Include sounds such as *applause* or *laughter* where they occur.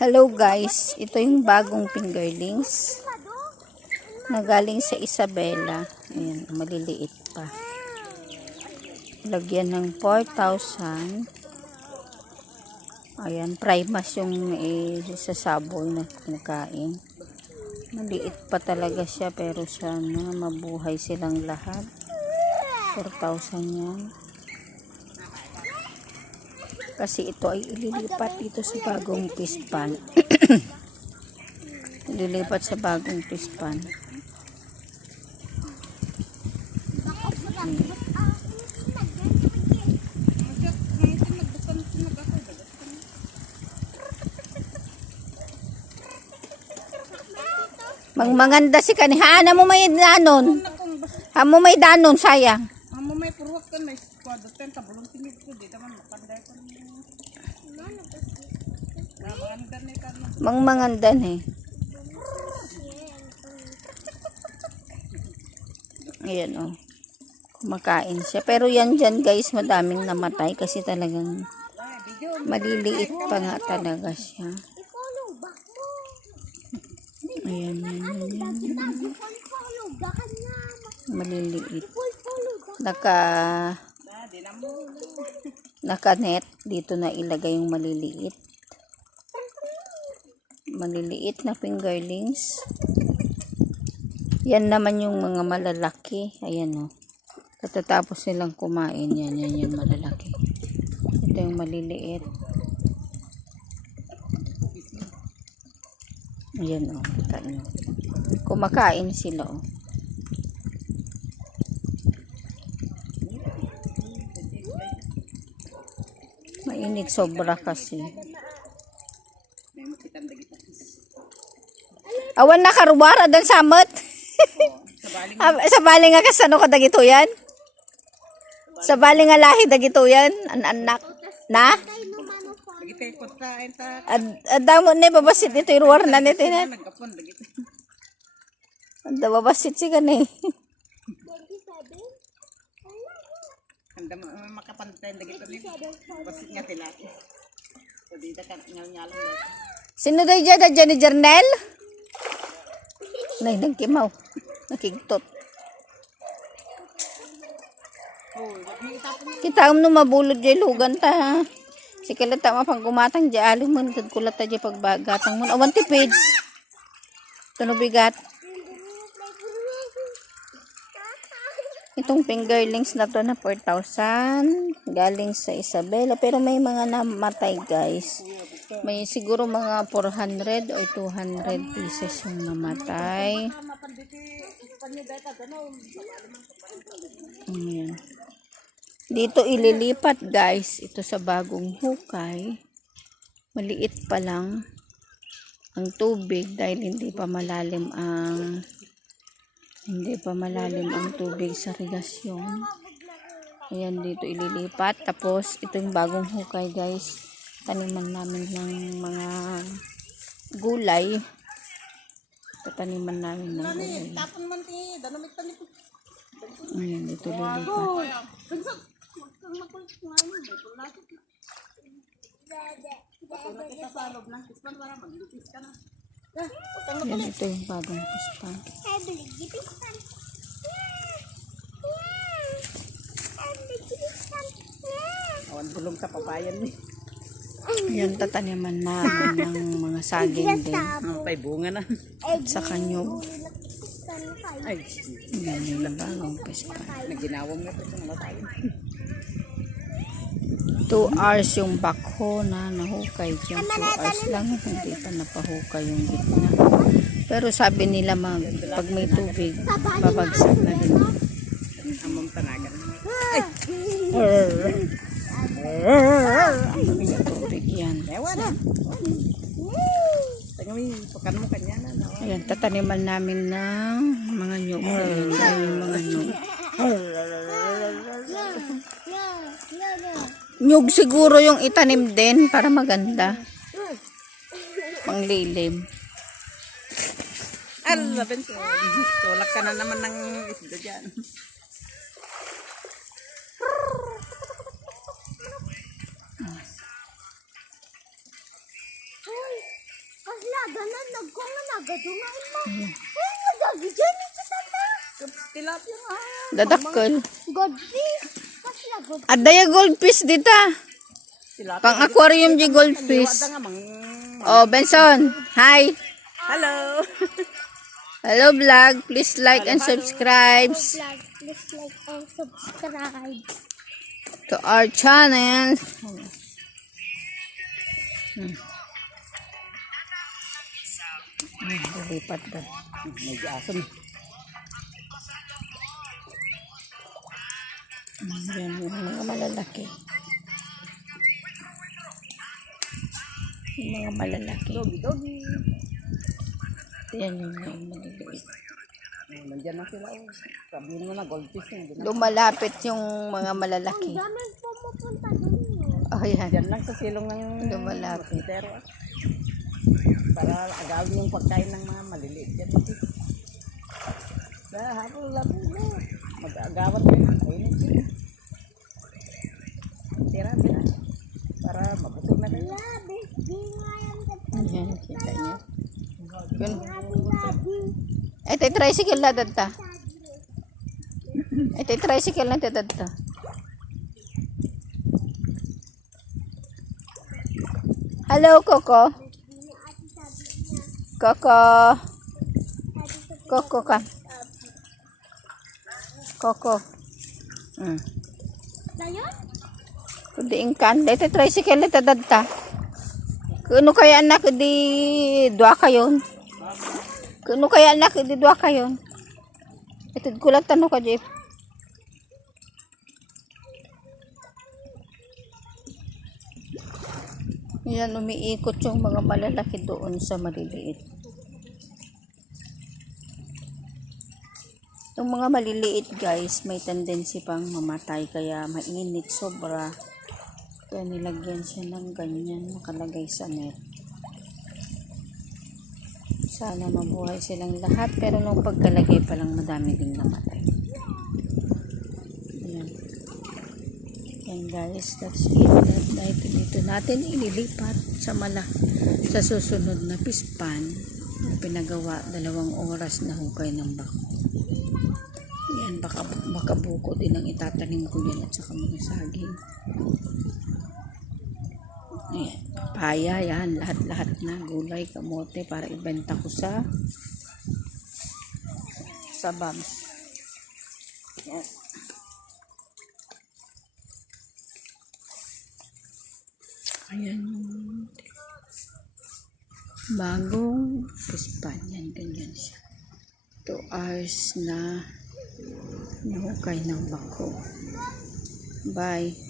Hello guys, ito yung bagong fingerlings na galing sa Isabela. Ayan, maliliit pa. Lagyan ng 4,000. Ayan, primas yung eh, sa saboy na kinakain. Maliit pa talaga siya pero sana mabuhay silang lahat. 4,000 yan. Kasi ito ay ililipat dito sa bagong pispan. *coughs* ililipat sa bagong pispan. Mangmanganda si kaniha. Ano mo may danon? Amo may danon, sayang. Amo may purwak kan may squad ten tabulong tingid ko di taman makanday ko. Namanda ni kan Mangmangandan eh. Ayan oh. Kumakain siya. Pero yan dyan guys, madaming namatay kasi talagang maliliit pa nga talaga siya. Ayan. Maliliit. Naka, da di na mo. naka-net. Dito na ilagay yung maliliit. Maliliit na fingerlings. Yan naman yung mga malalaki. Ayan o. Katatapos nilang kumain. Yan, yan yung malalaki. Ito yung maliliit. Ayan o. Nyo. Kumakain sila oh. o. Mainit sobra kasi. Awan na karuwara dan samot. *laughs* Ah, sa bali nga kasano ka dagito yan? Sa bali nga lahi dagito yan? An anak. Na? Ad adamo ne babasit ito iruwar na nito na. Anda babasit si kanay. Anda mo makapantay lagi to ni. Basit nga dito. Sino daw dyan? Dyan ni Jernel? Nay, nagkimaw. Nakigtot. Kita mo no mabulod dyan lugan ta. Si kalata mapang gumatang dyan aling mo nagad kulat ta dyan pagbagatang mo. Awan tipids. Tuno bigat. Itong fingerlings na to na 4,000. Galing sa Isabela. Pero may mga namatay guys. May siguro mga 400 or 200 pieces yung namatay. Ayan. Dito ililipat guys, ito sa bagong hukay. Maliit pa lang ang tubig dahil hindi pa malalim ang hindi pa malalim ang tubig sa rigasyon. Ayan dito ililipat. Tapos ito yung bagong hukay guys. Taniman namin ng mga gulay. Tataniman namin ng gulay. tapon man ti danamit tani ko. Ayan dito lilipat. Ayan ito yung bagong gipistan. Awan bulong sa papayan ni. Ayan tataniman namin ng mga saging din. Ang pay bunga na. Sa kanyo. Ay, Ayan yung bagong pispan. naginawang na to sa mga tayo. 2 hours yung bakho na nahukay dyan. 2 hours lang. Hindi pa napahukay yung gitna. Pero sabi nila mag, pag may tubig, babagsak na din. Tataniman namin ng mga nyug. Ayan, yung mga nyug. Nyug siguro yung itanim din para maganda. Panglilim. Ala, Benson. Tulak ka na naman ng isda dyan. Dadakkel. Lagod. Adaya goldfish dita. Pang aquarium di goldfish. Oh, Benson. Hi. Hello. Hello vlog. Please like and subscribe Vlog, please like and subscribe. to our channel. Hmm. Lilipat na. Medyo aso na. Hmm, Yan yung mga malalaki. Yung mga malalaki. Doggy. Yan yung mga maliliit. Nandiyan na sila. oh. Sabihin mo na goldfish Lumalapit yung mga malalaki. Dami pumupunta dun. eh. Oh, yan. Diyan lang sa silong ng Lumalapit. mosquitero. Para agawin yung pagkain ng mga maliliit. Yan kasi. Sa hapon lang mo. Mag-agawat mo yun. Kainin sila. Tira, tira. Para mabusog na kayo. Labi, di nga yan ka- Yan, kita niya. Ito yung tricycle na data. Ito yung tricycle na data. Hello, Coco. Coco. Coco ka. Coco. Hmm. Dayon? Kundi ingkan. Ito yung tricycle na data. Kuno kaya anak di dua kayon. Kuno kaya anak di dua kayon. Ito kulat tanong ka Jeff. Yan, umiikot yung mga malalaki doon sa maliliit. Yung mga maliliit guys, may tendency pang mamatay kaya mainit sobra. Kaya nilagyan siya ng ganyan, nakalagay sa net. Sana mabuhay silang lahat, pero nung pagkalagay pa lang madami ding namatay. Yan guys, that's it. Na ito dito natin ililipat sa mala sa susunod na pispan na pinagawa dalawang oras na hukay ng bako. Yan, baka, baka buko din ang itatanim ko yan at saka mga saging. Ayan, papaya, yan, lahat-lahat na gulay, kamote para ibenta ko sa sa bams. Ayan yung bagong pispan. Yan, ganyan siya. 2 hours na nahukay ng bako. Bye.